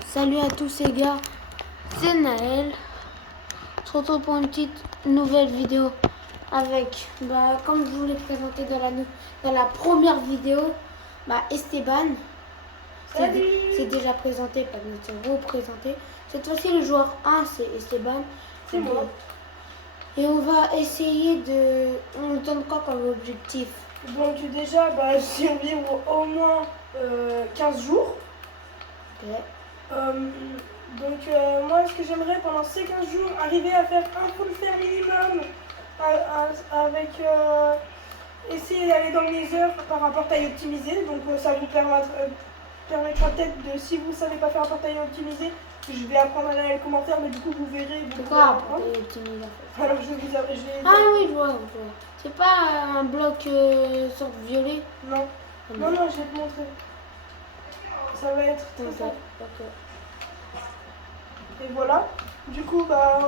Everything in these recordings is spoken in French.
Salut à tous les gars, c'est Naël. On se retrouve pour une petite nouvelle vidéo avec, comme je vous l'ai présenté dans la première vidéo, Esteban. C'est déjà présenté, pas de se représenter. Cette fois-ci, le joueur 1, c'est Esteban. C'est moi. Et on va essayer de... On donne quoi comme objectif? Donc déjà, survivre au moins 15 jours. Okay. Moi, ce que j'aimerais pendant ces 15 jours, arriver à faire un full faire minimum avec essayer d'aller dans les heures par un portail optimisé. Donc ça vous permettra peut-être de, si vous ne savez pas faire un portail optimisé, je vais apprendre à lire les commentaires, mais du coup vous verrez. C'est quoi un portail optimisé en fait? Alors je vais... Ah oui, je vois. C'est pas un bloc sorte violet? Non. Non, je vais te montrer. Ça va être très simple. Okay. Et voilà. Du coup, on va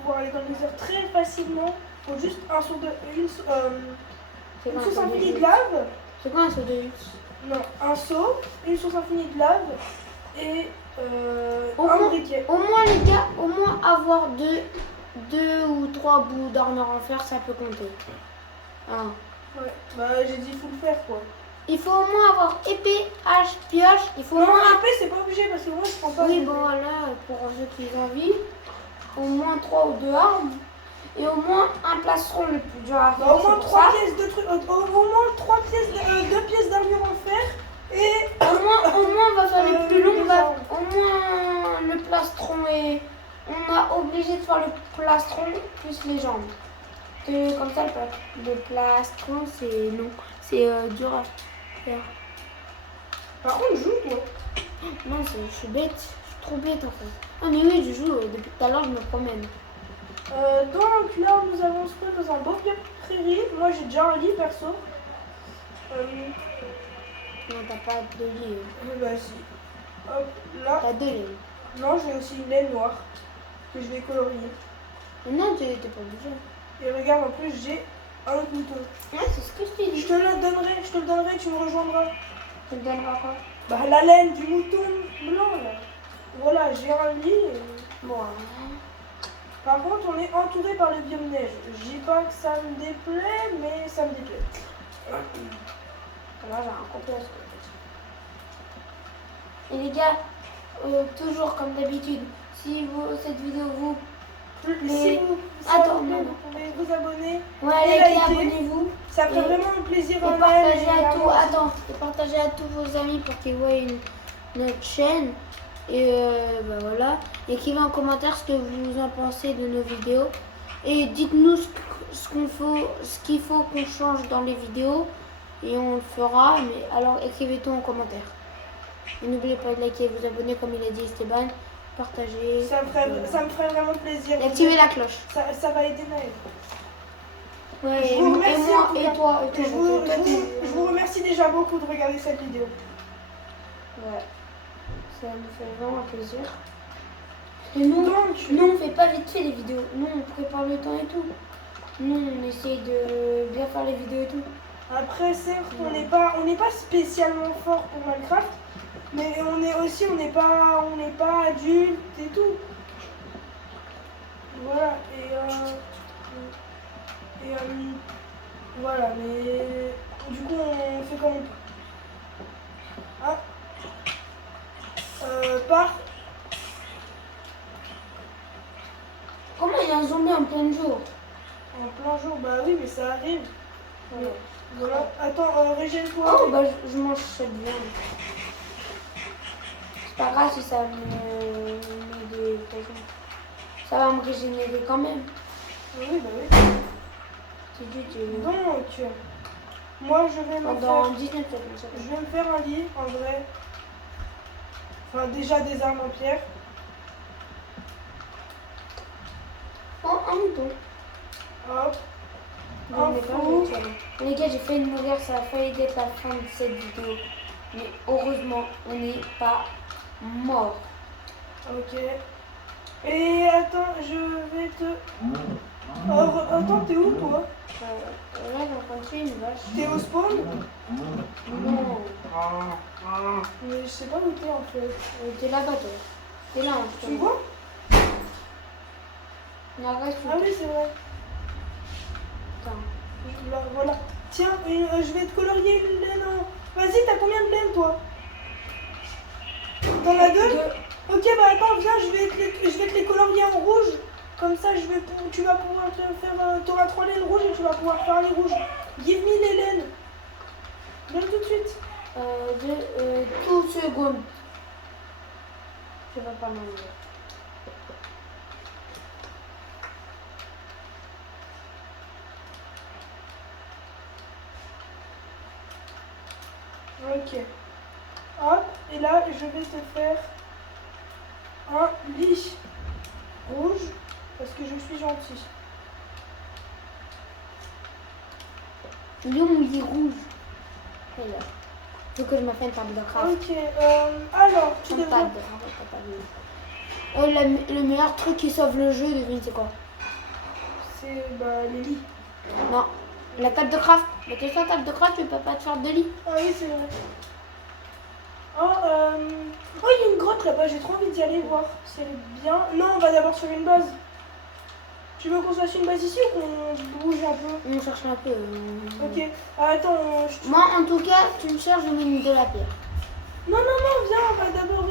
pouvoir aller dans les heures très facilement. Il faut juste un saut de... Une source infinie de lave. C'est quoi un saut de luxe? Non, un saut, une source infinie de lave et un briquet. Au moins les gars, au moins avoir deux ou trois bouts d'armure en fer, ça peut compter. Ah. Ouais, j'ai dit il faut le faire quoi. Il faut au moins avoir épée, hache, pioche. Il faut non, au moins... épée c'est pas obligé parce que moi je prends pas. Oui, bon voilà, pour ceux qui ont envie, au moins 3 ou 2 armes. Et au moins un plastron le plus dur à faire. Au moins 3 pièces de trucs, au moins 3 pièces, 2 pièces d'armure en fer et... Au moins on va faire les plus longs, au moins le plastron et... On a obligé de faire le plastron plus les jambes. Comme ça le plastron c'est long, c'est dur à faire. Par contre joue toi. Non, je suis bête, je suis trop bête en fait. Ah mais oui, je joue, depuis tout à l'heure je me promène. Donc là nous avons ce truc dans un beau vieux prairie. Moi j'ai déjà un lit perso. Non, t'as pas de lit. Bah si. Hop, là. T'as 2 laines. Non, j'ai aussi une laine noire que je vais colorier. Non, t'es pas obligé. Et regarde, en plus j'ai un couteau. Ouais, c'est ce que je t'ai dit. Je te le donnerai, tu me rejoindras. Tu me donneras quoi? La laine du mouton blanc là. Voilà, j'ai un lit. Bon. Par contre, on est entouré par le biome neige. Je dis pas que ça me déplaît, mais ça me déplaît. Là, j'ai un complet à ce que... Et les gars, toujours comme d'habitude, si cette vidéo vous plaît... Si vous pouvez vous abonner. Ouais, et les gars, liker. Abonnez-vous. Ça ferait vraiment plaisir Et partagez à tous vos amis pour qu'ils voient notre chaîne. Et voilà. Écrivez en commentaire ce que vous en pensez de nos vidéos. Et dites-nous ce qu'il faut qu'on change dans les vidéos. Et on le fera. Mais alors écrivez tout en commentaire. Et n'oubliez pas de liker et vous abonner comme il a dit Esteban. Partagez. Ça me ferait vraiment plaisir. Et activez la cloche. Ça va aider Naël. Ouais, je vous remercie, et moi et toi. Je vous remercie déjà beaucoup de regarder cette vidéo. Ouais. Ça nous fait vraiment plaisir. Et nous, on fait pas vite fait les vidéos. Nous, on prépare le temps et tout. Nous, on essaye de bien faire les vidéos et tout. Après, certes, on n'est pas spécialement fort pour Minecraft, mais on n'est pas adulte et tout. Voilà. Voilà, mais du coup, on fait comme on peut. Ah. Comment il y a un zombie en plein jour? En plein jour, bah oui, mais ça arrive. Voilà. Attends, régène-toi. Oh, je mange cette viande. C'est pas grave si ça me met des poisons. Ça va me régénérer quand même. Oui, bah oui. Donc, moi je vais me faire... 19 Je vais me faire un lit, en vrai. Enfin, déjà des armes en pierre. Oh, un mouton. Hop. Les gars, j'ai failli mourir, ça a failli être la fin de cette vidéo. Mais heureusement, on n'est pas mort. Ok. Et attends, je vais te... attends, t'es où toi? Là, j'en train de tuer une vache. T'es au spawn? Non. Mais je sais pas où t'es en fait. T'es là-bas, toi. T'es là, Tu me vois? Non, reste Ah oui, c'est vrai. Attends. Voilà. Tiens, je vais te colorier une laine en... Vas-y, t'as combien de laine, toi? T'en as deux? Ok, bah attends, viens, je vais te les colorier en rouge. Comme ça, tu vas pouvoir te faire... T'auras 3 laines rouges et tu vas pouvoir faire les rouges. Give me les laines. Donne tout de suite. 2 secondes. Je vais pas m'enlever. Ok. Hop, et là, je vais te faire un lit rouge parce que je suis gentil. Lion me dit rouge. Et là. Faut que je me fasse une table de craft. Ok, alors, tu Une devrais... table de craft, le meilleur truc qui sauve le jeu, devine c'est quoi? C'est les lits. Non. La table de craft. Mais t'es sur la table de craft, tu peux pas te faire de lit. Ah oui, c'est vrai. Oh, il y a une grotte là-bas, j'ai trop envie d'y aller voir si elle est bien. Non, on va d'abord sur une base. Tu veux qu'on se fasse une base ici ou qu'on bouge un peu? On cherche un peu. Ok, attends, Moi, en tout cas, tu me cherches, je mets de la pierre. Non, viens, on va d'abord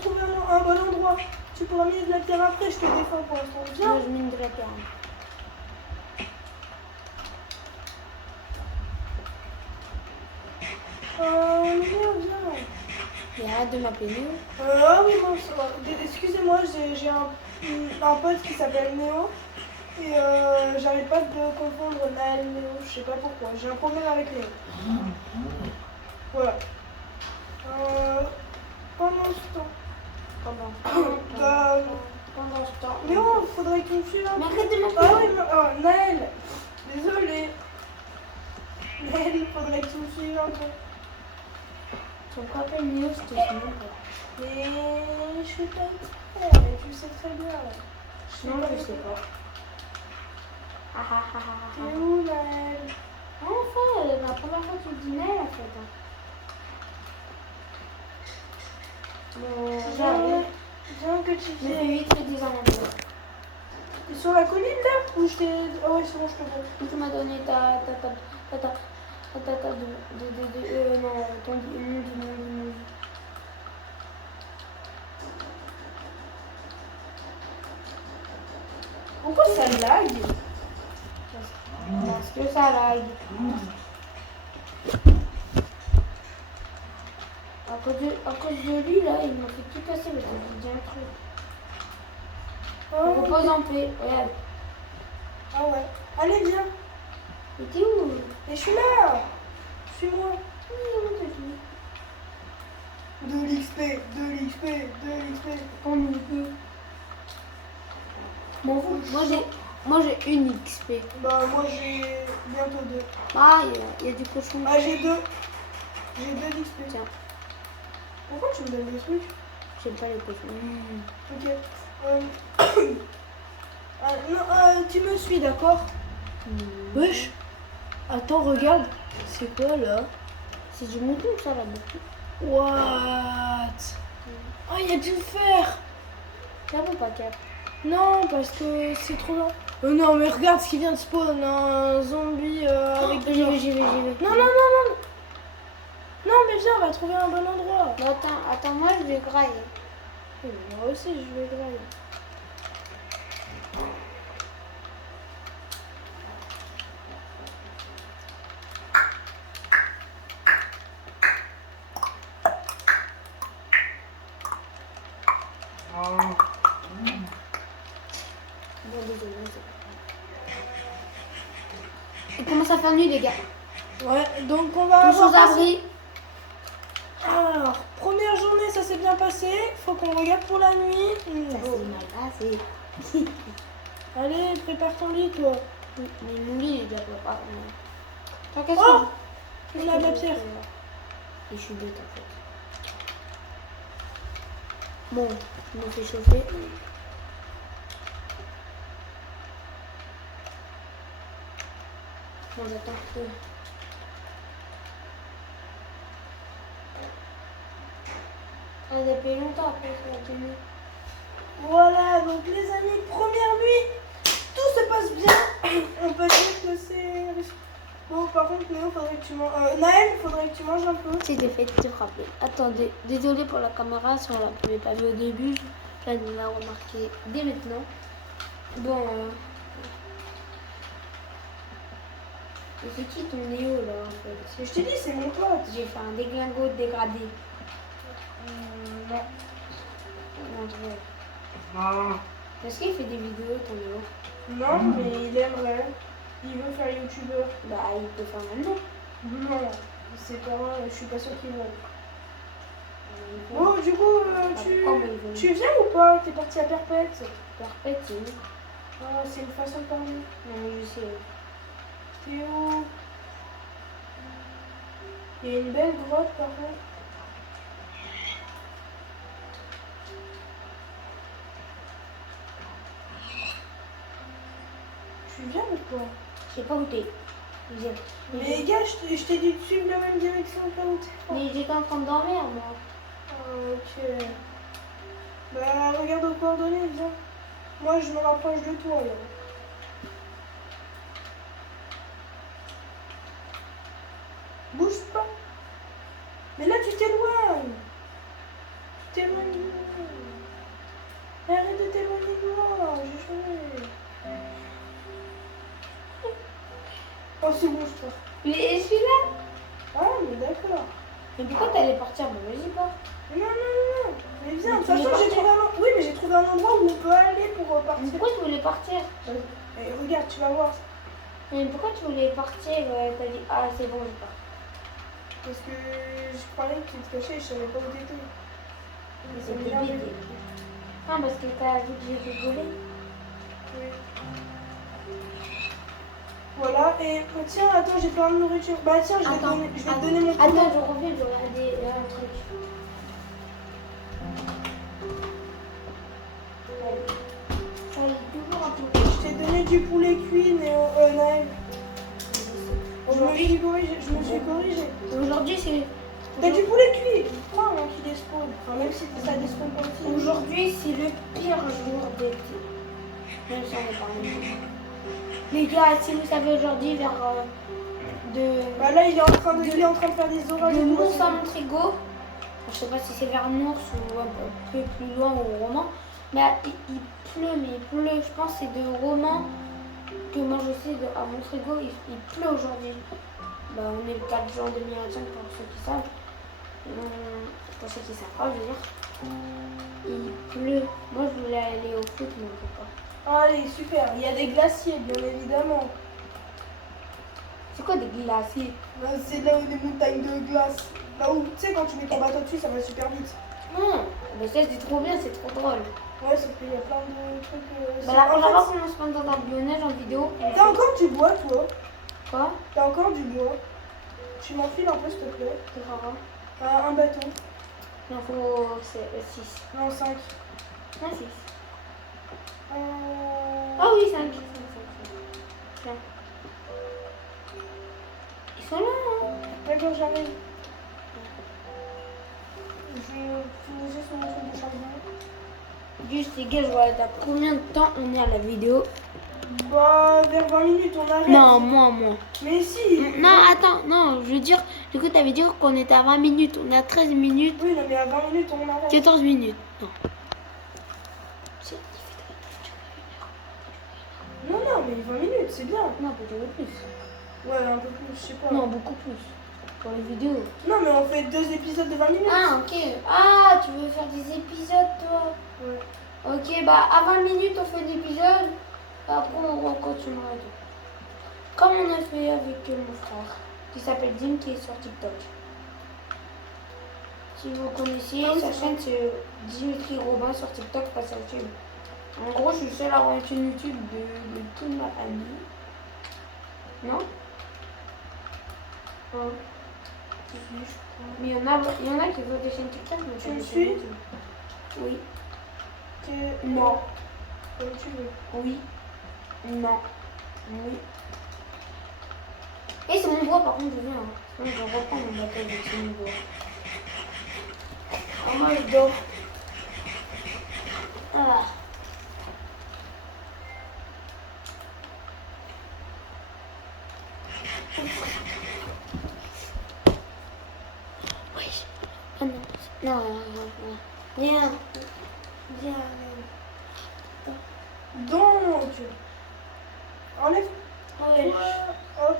trouver un bon endroit. Tu pourras mettre de la pierre après, je te défends pour l'instant. Viens. Moi, je mets de la pierre. Viens. Et arrête de m'appeler Néo. Ah oui, non, excusez-moi, j'ai un pote qui s'appelle Néo. Et j'arrête pas de confondre Naël et Néo, je sais pas pourquoi. J'ai un problème avec Néo. Voilà. Pendant ce temps. Pendant ce temps. Néo, faudrait que tu me suives un Mais peu. arrête de m'appeler. Ah oui, Naël. Désolé. Naël, faudrait que tu me suives un peu. Ton copain Néo, je te suis même pas. Mais je fais pas exprès, mais tu sais très bien. Non, je sais pas. T'es où, Naël? Enfin, la première fois que tu me dis Naël, en fait. Bon, j'arrive. Viens que tu Je fais viennes. vite fait des alentours. T'es sur la colline là? Ou je t'ai... Ah ouais, c'est bon, je te vois. Tu m'as donné ta non, ton nom. Pourquoi ça lag? Parce que ça lag. À cause de lui, là, il m'a fait tout casser, mais ça me dit un truc. On repose en paix, regarde. Ah ouais. Allez, viens. Et t'es où? Et je suis là. Suis-moi. De l'XP. Quand on peut. Bon, moi j'ai une XP. Bah, moi j'ai bientôt 2. Ah, il y a du cochon. Ah, j'ai 2. J'ai 2 d'XP. Tiens, Pourquoi tu me donnes des trucs? j'aime pas les cochons. Ok. Non, tu me suis, d'accord? Wesh. Attends, regarde. C'est quoi là? C'est du mouton, ça là-bas. What? Oh, il y a du fer. C'est bon, pas cap. Non, parce que c'est trop long. Non, mais regarde ce qui vient de spawn. Un zombie avec des... J'y vais. Non. Non, mais viens, on va trouver un bon endroit. Bon, attends, moi je vais grailler. Moi aussi, je vais grailler. Bon, désolé. Il commence à faire nuit, les gars. Ouais, donc on va Tous aux avoir... abris. Alors, première journée, ça s'est bien passé. Faut qu'on regarde pour la nuit. Ça Bon. s'est mal passé. Allez, prépare ton lit, toi. Mais mon lit, il est déjà pas. Toi, qu'est-ce Oh, que on a de la pierre. Et je suis bête en fait. Bon, je me fais chauffer. Bon, j'attends que... Ah, depuis longtemps après, ça va tenir. Voilà, donc les amis, première nuit, tout se passe bien. On peut dire que c'est... Bon, par contre, Néo, faudrait que tu manges... Naël, faudrait que tu manges un peu. C'est des fêtes de frapper. Attendez, désolé pour la caméra, si on l'avait pas vu au début, je viens de la remarquer dès maintenant. Bon, et c'est qui ton Néo là en fait? Je t'ai dit, c'est mon pote. J'ai fait un déglingo dégradé. Non. André. Ah. Est-ce qu'il fait des vidéos ton Néo? Non, mais il aimerait. Il veut faire youtubeur. Bah, il peut faire maintenant. Non, c'est pas vrai, je suis pas sûre qu'il veut. Bon, du coup, tu viens ou pas? T'es parti à Perpète? Perpète, c'est où? Ah, c'est une façon de parler. Non, mais je sais. T'es où? Il y a une belle grotte par contre. Tu viens ou quoi? Je sais pas où t'es. Mais gars, je t'ai dit de suivre la même direction que là où t'es. Mais j'étais en train de dormir, moi. Ah, ok. Bah, regarde aux coordonnées, viens. Moi, je me rapproche de toi, là. Bouge pas. Mais là, tu t'éloignes. Tu t'éloignes de moi. Arrête de t'éloigner de moi. J'ai changé. Oh, c'est bon, je pars. Mais je suis là. Ah, mais d'accord. Mais pourquoi t'allais partir? Bah, vas-y, pas. Non, non, non, non. Mais viens, de toute tu façon, voulais j'ai trouvé un... Oui, mais j'ai trouvé un endroit où on peut aller pour Mais partir. pourquoi tu voulais partir? Et regarde, tu vas voir. Mais pourquoi tu voulais partir? T'as dit, ah, c'est bon, je pars. Parce que je croyais que tu te cachais, je savais pas où t'étais. Mais C'est ça m'énerve. débile. Ah, parce que t'as vu que j'ai rigolé. Oui. Voilà, et tiens, attends, j'ai plein de nourriture. Bah tiens, je vais te donner mon couteau. Attends, je reviens, je regarder un truc. Ça est toujours un peu. Je t'ai donné du poulet cuit, Naël. Je me suis corrigée. Aujourd'hui, c'est. T'as du poulet cuit. Prends un qui despawn. Enfin, même si ça despawn pas aussi. Aujourd'hui, c'est le pire jour d'été. Même si on est pas en les gars, si vous savez aujourd'hui, vers Bah là, il est en train de faire des orages. de Mons à Montrigo, je sais pas si c'est vers Nours ou un peu plus loin au Roman, mais il pleut, mais il pleut, je pense que c'est de Roman que moi je sais, à Montrigo, il pleut aujourd'hui. Bah, on est le 4 juin 2025 pour ceux qui savent. Pour ceux qui savent pas, je veux dire. Il pleut. Moi je voulais aller au foot, mais on peut pas. Allez, super. Il y a des glaciers, bien évidemment. C'est quoi des glaciers? C'est là où des montagnes de glace. Là où, tu sais, quand tu mets ton bateau dessus, ça va super vite. Non, mais ça c'est trop bien, c'est trop drôle. Ouais, sauf qu'il y a plein de trucs. Bah, la prochaine fois qu'on se prend dans un bionnage en vidéo. T'as encore du bois, toi? Quoi? T'as encore du bois? Tu m'en files un peu, s'il te plaît? C'est rare. Un bateau. Il en faut 6. Non, 5. Non, 6. Ah oui, 5. Tiens. Ils sont là, hein? D'accord, j'arrive. Je vais juste mon truc de charbon. Juste, les gars, je vois à combien de temps on est à la vidéo? Bah, vers 20 minutes, on arrête. Non, moins. Mais si. Non, attends, non, je veux dire, du coup, t'avais dit qu'on était à 20 minutes, on est à 13 minutes, Oui, non, mais à 20 minutes, on arrête. 14 minutes. Non. Non, mais 20 minutes, c'est bien. Non, peut-être plus. Ouais, un peu plus, je sais pas. Non, beaucoup plus. Pour les vidéos. Non, mais on fait 2 épisodes de 20 minutes. Ah, ok. Ah, tu veux faire des épisodes, toi? Ouais. Ok, bah à 20 minutes, on fait d'épisodes. Après, on continuera tout. Comme on a fait avec mon frère, qui s'appelle Dim, qui est sur TikTok. Si vous connaissez, sa chaîne, c'est Dimitri Robin sur TikTok, pas sur YouTube. En gros, je suis seule à avoir une chaîne YouTube de toute ma famille. Non? Mais il y en a qui veulent des chaînes TikTok, mais Tu pas me des suis? chaînes YouTube. Oui. Non. Comme tu veux. Oui. Non. Oui. Et c'est mon doigt par contre, je viens. Hein. Sinon, je reprends mon bateau avec mon doigt. Ah, moi je dors. Ah. Oui. Ah non. Non, viens. Viens. Donc, enlève. Ouais. Hop.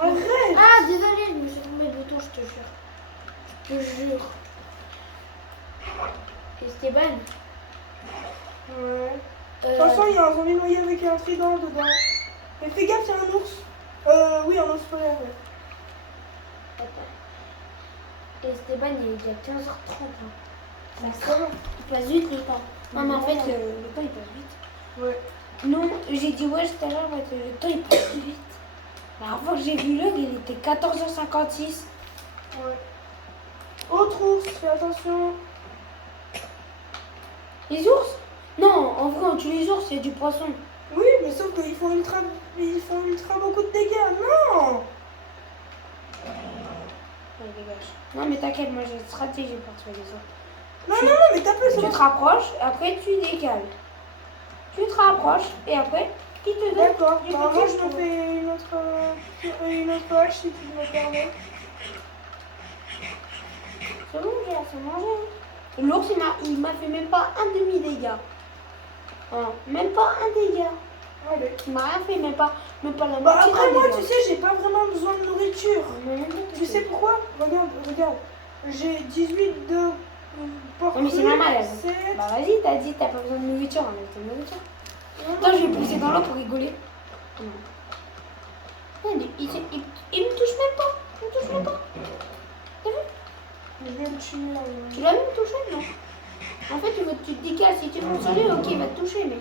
Arrête. Ah, désolé, je me suis tombée le bouton, je te jure. Je te jure. Esteban. Ouais. De toute façon, il y a un zombie noyé avec un trident dedans. Mais fais gaffe, il y a un ours. Oui, un ours polaire, ouais. Attends. Esteban, il est déjà 15h30. Hein. Ça va. Il passe vite le temps. Non, mais en fait, le temps il passe vite. Ouais. Non, j'ai dit ouais tout à l'heure, le temps il passe vite. La dernière fois que j'ai vu l'heure, il était 14h56. Ouais. Autre ours, fais attention. Les ours? Non, en vrai, on tue les ours, il y a du poisson. Oui, mais sauf qu'ils font ultra beaucoup de dégâts. Non. Ouais, dégage. Non, mais t'inquiète, moi j'ai une stratégie pour tuer les ours. Non, mais tape le Tu te rapproches, après tu décales. Tu te rapproches, et après, qui te donne D'accord. du Bah, moi, petit je me tour. fais une autre hache si tu me permets. C'est bon, c'est mangé. Hein. L'ours, il m'a fait même pas un demi-dégât. Hein, même pas un dégât. Allez. Il m'a rien fait, même pas la Bah, moitié après, d'un moi, dégât. tu sais, j'ai pas vraiment besoin de nourriture. Tu sais pourquoi? Regarde. J'ai 18 de portée. Non, mais c'est normal. 7. Bah vas-y, t'as dit t'as pas besoin de nourriture, on a besoin de nourriture. Attends, je vais pousser dans l'eau pour rigoler. Non, il me touche même pas. Il me touche même pas. T'as vu? Je vais le tuer. Tu l'as même touché, non? En fait, il faut que tu te décales. Si tu montes sur lui, ok, il va te toucher, mais...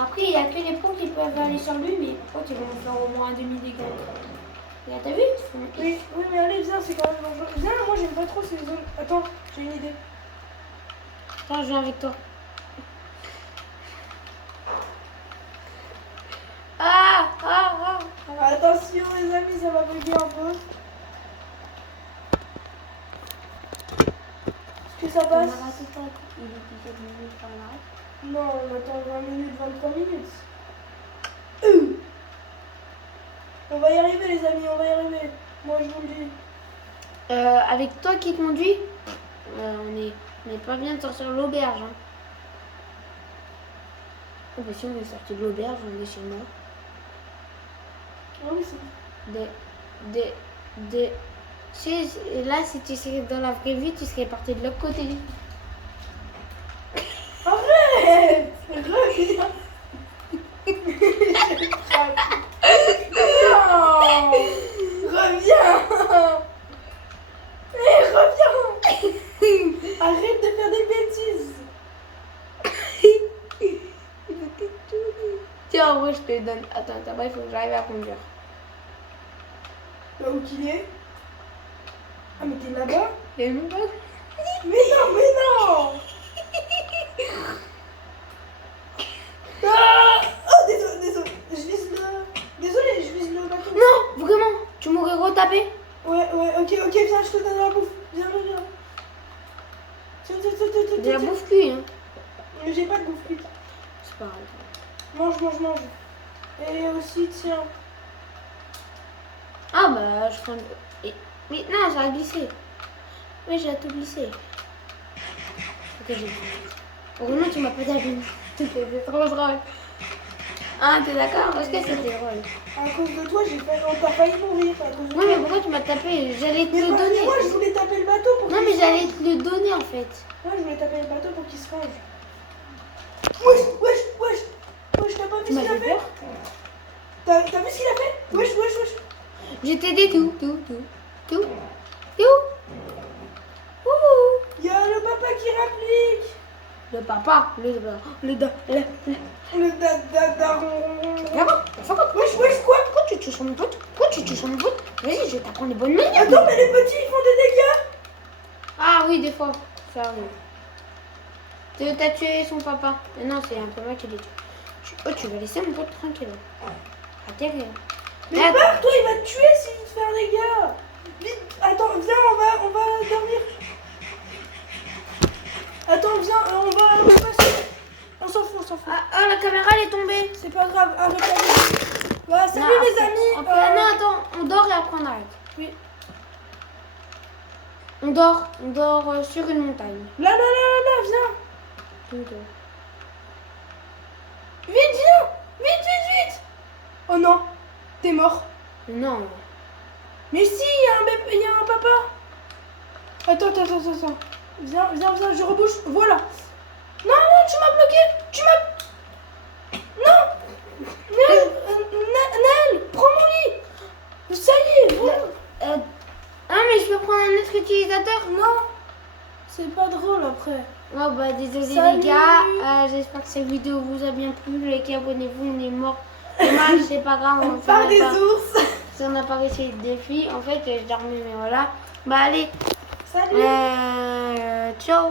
Après, il n'y a que les pros qui peuvent aller sur lui, mais les pros, ils vont faire au moins un demi-dégât. Et là, t'as vu? Oui, mais allez, viens, c'est quand même dangereux. Viens, moi, j'aime pas trop ces zones. Attends, j'ai une idée. Attends, je viens avec toi. Ah. Attention, les amis, ça va bugger un peu. Est-ce que ça On passe? a raté ta coupe. Il est 17 minutes par là. Non, on attend 20 minutes, 23 minutes. On va y arriver, les amis, on va y arriver. Moi, je vous le dis. Avec toi qui conduis, on est pas bien de sortir de l'auberge. Hein. Oh, bah, si on est sorti de l'auberge, on est chez moi. Ah oui, c'est Là, si tu serais dans la vraie vie, tu serais parti de l'autre côté. Arrête! Reviens! Non! Reviens! Reviens! Arrête de faire des bêtises! Tiens, moi je te donne. Attends, il faut que j'arrive à conduire. Là où qu'il est? Ah, mais t'es là-bas? Il y a une bague. Mais non! Ah! Oh, désolé. Désolé, je vise le bateau. Non, vraiment, tu m'aurais retapé. Ouais, ok, viens, je te donne la bouffe. Viens. Tiens. De la bouffe cuite, hein. Mais j'ai pas de bouffe cuite. C'est pas grave. Mange. Et aussi, tiens. Ah bah, je prends. Mais non, ça a glissé. Oui, j'ai tout glissé. Ok, j'ai glissé. Heureusement, tu m'as pas tapé. C'était trop drôle. Ah, t'es d'accord? Parce que c'était drôle. À cause de toi, t'as failli mourir. À cause de Oui, toi. mais pourquoi tu m'as tapé? J'allais te le donner. Moi, je voulais taper le bateau pour Non, qu'il mais se j'allais range. te le donner en fait. Ouais, je voulais taper le bateau pour qu'il se range. Wesh, t'as pas vu Tu ce m'as qu'il a fait fait? peur? T'as vu ce qu'il a fait? Wesh. Je t'ai dit tout. Ouh. Il y a le papa qui réplique. Le papa, le Daron. Wesh, quoi? Pourquoi tu touches mon pote? Vas-y, je vais t'apprendre les bonnes manières. Attends, mais les petits, ils font des dégâts. Ah oui, des fois. Ça arrive. T'as tué son papa. Non, c'est un peu moi qui l'ai tué. Oh, tu vas laisser mon pote tranquille. Atterrir. Mais pars, toi, il va te tuer s'il te fait un dégât. Vite, attends, viens, on va dormir. Attends, viens, on va passer. On s'en fout, on s'en fout. Ah, la caméra, elle est tombée. C'est pas grave, arrête la vidéo. Bah, salut Non, les après- amis. après- Non, attends, on dort et après on arrête. Oui. On dort sur une montagne. Là, viens. On dort. Vite, viens. Vite. Oh non, t'es mort. Non. Mais si, il y a un papa. Attends. Viens, je rebouche. Voilà. Non, tu m'as bloqué. Non. Nel, prends mon lit. Ça y est, voilà. Ah, mais je peux prendre un autre utilisateur? Non, c'est pas drôle après. Oh, bah, désolé Salut. les gars. J'espère que cette vidéo vous a bien plu. Les gars, abonnez-vous, on est mort. Dommage, c'est pas grave. On Par des pas, ours. si on n'a pas réussi le défi. En fait, je dormais, mais voilà. Bah, allez. Salut. Ciao.